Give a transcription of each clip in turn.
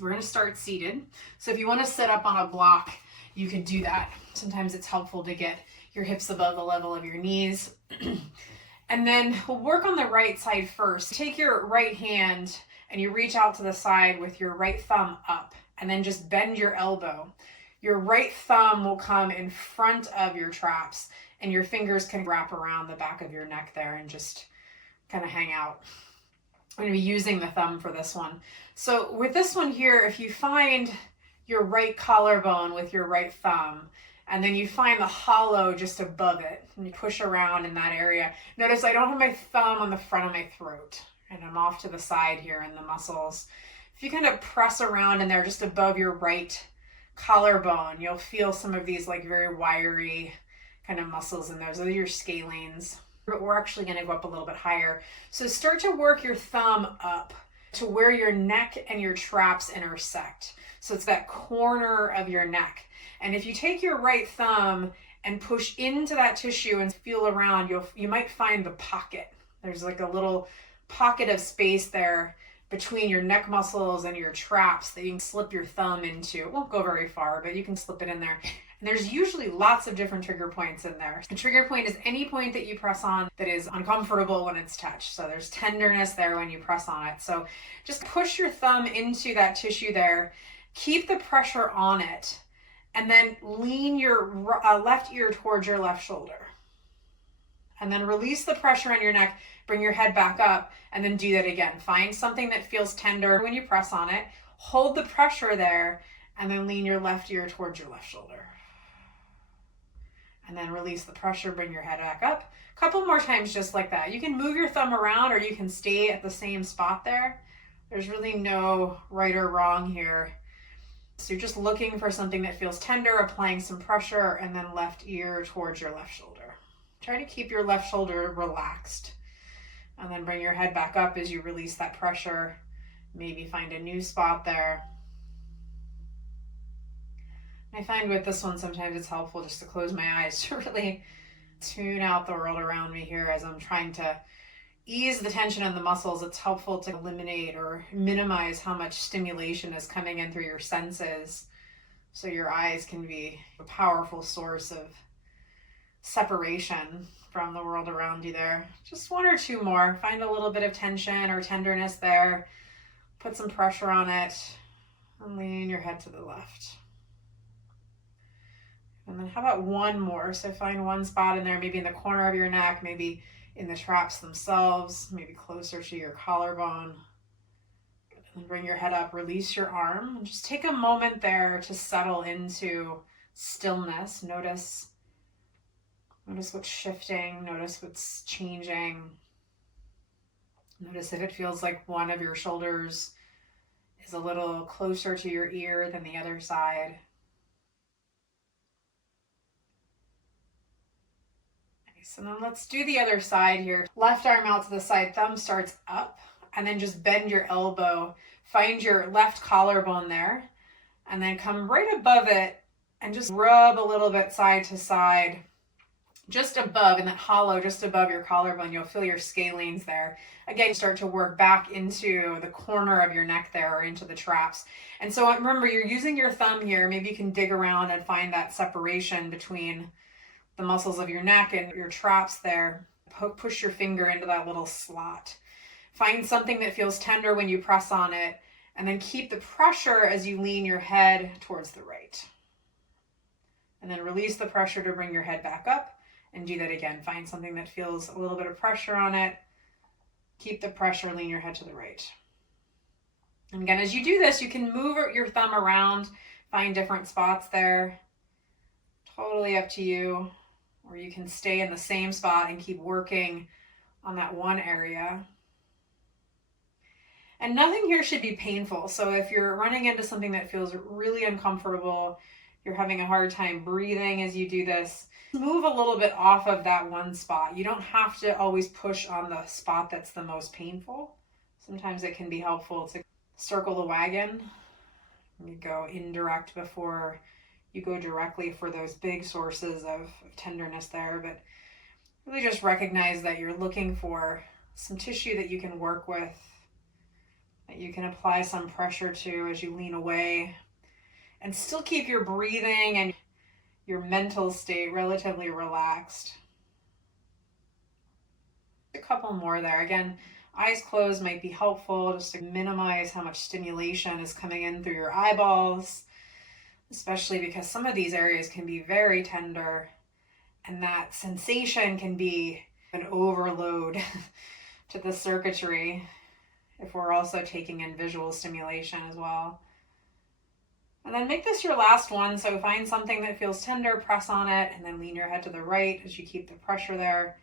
We're going to start seated. So if you want to sit up on a block, you could do that. Sometimes it's helpful to get your hips above the level of your knees. And then we'll work on the right side first. Take your right hand and you reach out to the side with your right thumb up, and then just bend your elbow. Your right thumb will come in front of your traps, and your fingers can wrap around the back of your neck there and just kind of hang out. I'm going to be using the thumb for this one. So with this one here, if you find your right collarbone with your right thumb, and then you find the hollow just above it, and you push around in that area. Notice I don't have my thumb on the front of my throat, and I'm off to the side here in the muscles. If you kind of press around in there just above your right collarbone, you'll feel some of these like very wiry kind of muscles in those. Those are your scalenes. But we're actually going to go up a little bit higher. So start to work your thumb up to where your neck and your traps intersect. So it's that corner of your neck. And if you take your right thumb and push into that tissue and feel around, you might find the pocket. There's like a little pocket of space there between your neck muscles and your traps that you can slip your thumb into. It won't go very far, but you can slip it in there. And there's usually lots of different trigger points in there. A trigger point is any point that you press on that is uncomfortable when it's touched. So there's tenderness there when you press on it. So just push your thumb into that tissue there. Keep the pressure on it. And then lean your left ear towards your left shoulder. And then release the pressure on your neck. Bring your head back up. And then do that again. Find something that feels tender when you press on it. Hold the pressure there. And then lean your left ear towards your left shoulder. And then release the pressure, bring your head back up. A couple more times just like that. You can move your thumb around or you can stay at the same spot there. There's really no right or wrong here. So you're just looking for something that feels tender, applying some pressure, and then left ear towards your left shoulder. Try to keep your left shoulder relaxed. And then bring your head back up as you release that pressure. Maybe find a new spot there. I find with this one, sometimes it's helpful just to close my eyes to really tune out the world around me here as I'm trying to ease the tension in the muscles. It's helpful to eliminate or minimize how much stimulation is coming in through your senses, so your eyes can be a powerful source of separation from the world around you there. Just one or two more. Find a little bit of tension or tenderness there. Put some pressure on it and lean your head to the left. And then how about one more? So find one spot in there, maybe in the corner of your neck, maybe in the traps themselves, maybe closer to your collarbone. And bring your head up, release your arm, and just take a moment there to settle into stillness. Notice what's shifting, notice what's changing. Notice if it feels like one of your shoulders is a little closer to your ear than the other side. And then let's do the other side here. Left arm out to the side, thumb starts up, and then just bend your elbow. Find your left collarbone there, and then come right above it and just rub a little bit side to side, just above, in that hollow, just above your collarbone. You'll feel your scalenes there. Again, start to work back into the corner of your neck there or into the traps. And so remember, you're using your thumb here. Maybe you can dig around and find that separation between the muscles of your neck and your traps there. Push your finger into that little slot. Find something that feels tender when you press on it, and then keep the pressure as you lean your head towards the right. And then release the pressure to bring your head back up, and do that again. Find something that feels a little bit of pressure on it. Keep the pressure, lean your head to the right. And again, as you do this, you can move your thumb around, find different spots there. Totally up to you. Or you can stay in the same spot and keep working on that one area. And nothing here should be painful. So if you're running into something that feels really uncomfortable, you're having a hard time breathing as you do this, move a little bit off of that one spot. You don't have to always push on the spot that's the most painful. Sometimes it can be helpful to circle the wagon. You go indirect before you go directly for those big sources of tenderness there, but really just recognize that you're looking for some tissue that you can work with that you can apply some pressure to as you lean away, and still keep your breathing and your mental state relatively relaxed. A couple more there. Again, eyes closed might be helpful just to minimize how much stimulation is coming in through your eyeballs, especially because some of these areas can be very tender, and that sensation can be an overload to the circuitry if we're also taking in visual stimulation as well. And then make this your last one. So find something that feels tender, press on it, and then lean your head to the right as you keep the pressure there.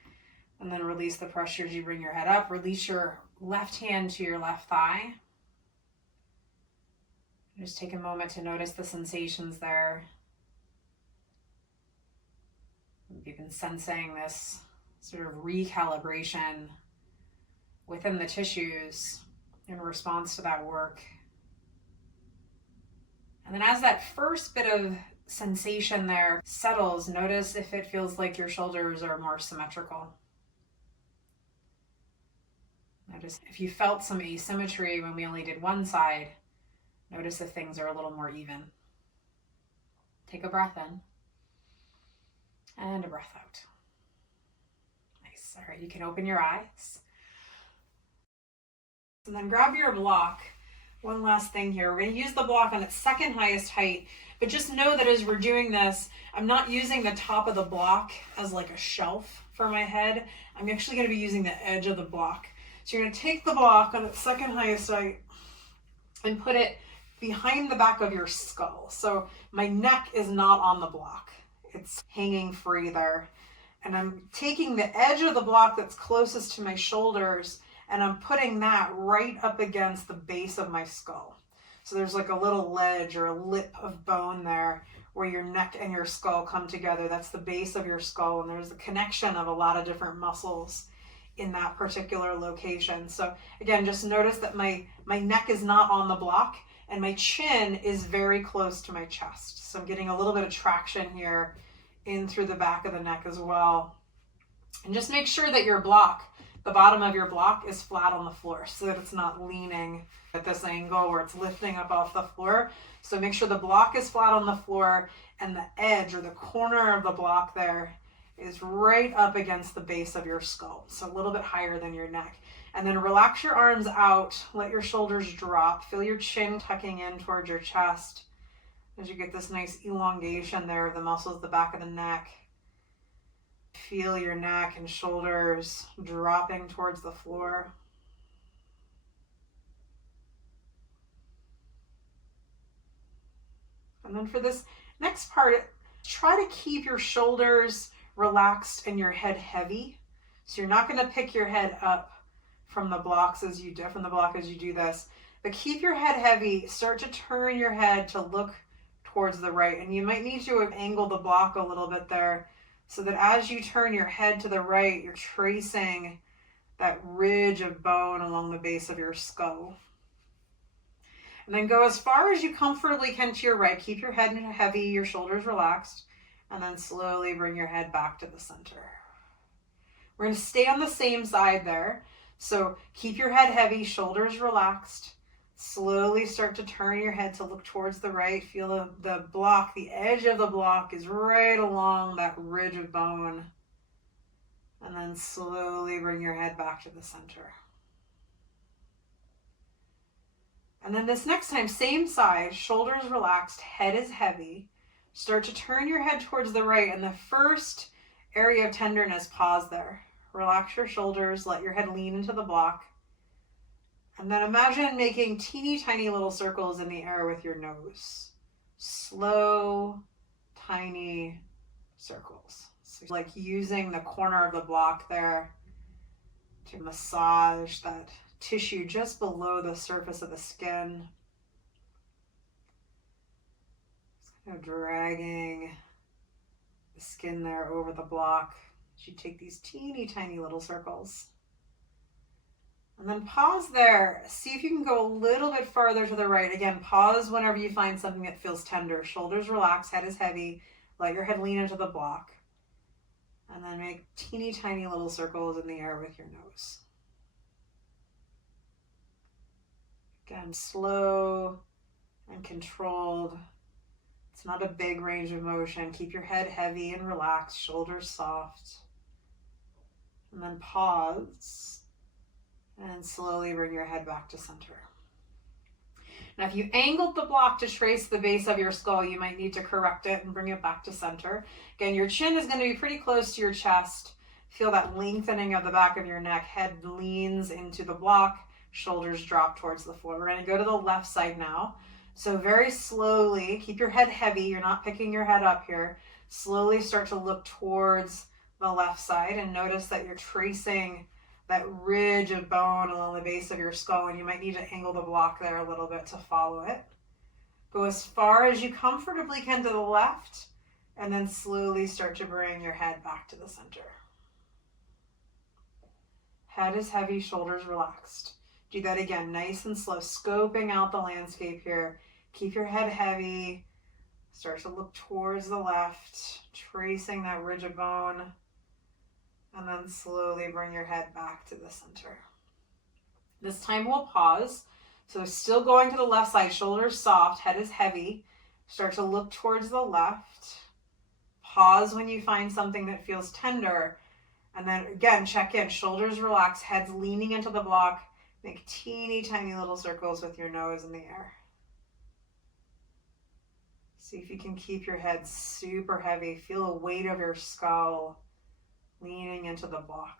And then release the pressure as you bring your head up. Release your left hand to your left thigh. Just take a moment to notice the sensations there. You've been sensing this sort of recalibration within the tissues in response to that work. And then as that first bit of sensation there settles, notice if it feels like your shoulders are more symmetrical. Notice if you felt some asymmetry when we only did one side, notice if things are a little more even. Take a breath in and a breath out. Nice. All right, you can open your eyes. And then grab your block. One last thing here. We're going to use the block on its second highest height, but just know that as we're doing this, I'm not using the top of the block as like a shelf for my head. I'm actually going to be using the edge of the block. So you're going to take the block on its second highest height and put it behind the back of your skull. So my neck is not on the block. It's hanging free there. And I'm taking the edge of the block that's closest to my shoulders, and I'm putting that right up against the base of my skull. So there's like a little ledge or a lip of bone there where your neck and your skull come together. That's the base of your skull, and there's a connection of a lot of different muscles in that particular location. So again, just notice that my neck is not on the block, and my chin is very close to my chest. So I'm getting a little bit of traction here in through the back of the neck as well. And just make sure that your block, the bottom of your block, is flat on the floor so that it's not leaning at this angle where it's lifting up off the floor. So make sure the block is flat on the floor and the edge or the corner of the block there is right up against the base of your skull. So a little bit higher than your neck. And then relax your arms out, let your shoulders drop, feel your chin tucking in towards your chest as you get this nice elongation there of the muscles at the back of the neck. Feel your neck and shoulders dropping towards the floor. And then for this next part, try to keep your shoulders relaxed and your head heavy. So you're not going to pick your head up from the block as you do this, but keep your head heavy. Start to turn your head to look towards the right, and you might need to angle the block a little bit there so that as you turn your head to the right, you're tracing that ridge of bone along the base of your skull. And then go as far as you comfortably can to your right. Keep your head heavy, your shoulders relaxed, and then slowly bring your head back to the center. We're going to stay on the same side there. So keep your head heavy, shoulders relaxed. Slowly start to turn your head to look towards the right. Feel the block, the edge of the block is right along that ridge of bone. And then slowly bring your head back to the center. And then this next time, same side, shoulders relaxed, head is heavy. Start to turn your head towards the right, and the first area of tenderness, pause there. Relax your shoulders, let your head lean into the block. And then imagine making teeny tiny little circles in the air with your nose. Slow, tiny circles. So like using the corner of the block there to massage that tissue just below the surface of the skin. Just kind of dragging the skin there over the block as you take these teeny tiny little circles. And then pause there. See if you can go a little bit farther to the right. Again, pause whenever you find something that feels tender. Shoulders relaxed, head is heavy. Let your head lean into the block. And then make teeny tiny little circles in the air with your nose. Again, slow and controlled. It's not a big range of motion. Keep your head heavy and relaxed, shoulders soft. And then pause and slowly bring your head back to center. Now, if you angled the block to trace the base of your skull, you might need to correct it and bring it back to center. Again, your chin is going to be pretty close to your chest. Feel that lengthening of the back of your neck. Head leans into the block, shoulders drop towards the floor. We're going to go to the left side now. So very slowly, keep your head heavy. You're not picking your head up here. Slowly start to look towards the left side and notice that you're tracing that ridge of bone along the base of your skull, and you might need to angle the block there a little bit to follow it. Go as far as you comfortably can to the left, and then slowly start to bring your head back to the center. Head is heavy, shoulders relaxed. Do that again, nice and slow, scoping out the landscape here. Keep your head heavy. Start to look towards the left, tracing that ridge of bone. And then slowly bring your head back to the center. This time we'll pause. So still going to the left side, shoulders soft, head is heavy. Start to look towards the left. Pause when you find something that feels tender. And then again, check in, shoulders relaxed, head's leaning into the block. Make teeny tiny little circles with your nose in the air. See if you can keep your head super heavy. Feel the weight of your skull leaning into the block.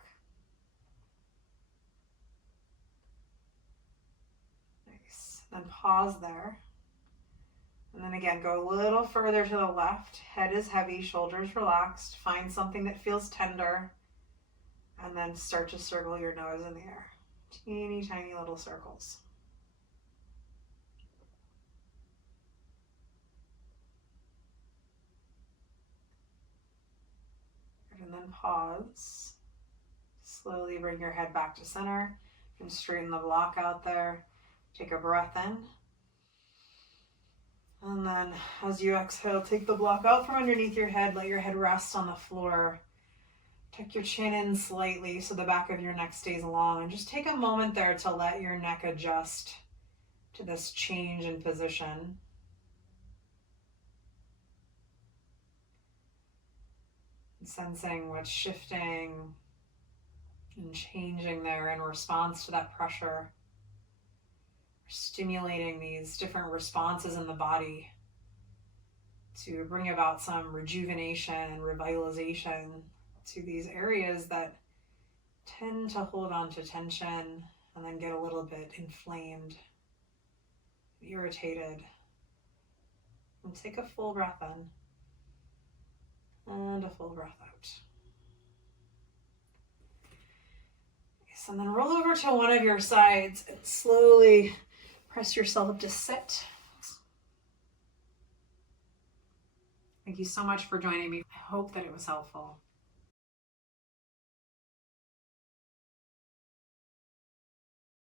Nice. Then pause there. And then again, go a little further to the left. Head is heavy, shoulders relaxed. Find something that feels tender. And then start to circle your nose in the air. Teeny tiny little circles. And then pause. Slowly bring your head back to center and straighten the block out there. Take a breath in. And then as you exhale, take the block out from underneath your head. Let your head rest on the floor. Tuck your chin in slightly so the back of your neck stays long. And just take a moment there to let your neck adjust to this change in position. Sensing what's shifting and changing there in response to that pressure. Stimulating these different responses in the body to bring about some rejuvenation and revitalization to these areas that tend to hold on to tension and then get a little bit inflamed, irritated. And take a full breath in. And a full breath out. Nice. And then roll over to one of your sides and slowly press yourself up to sit. Thank you so much for joining me. I hope that it was helpful.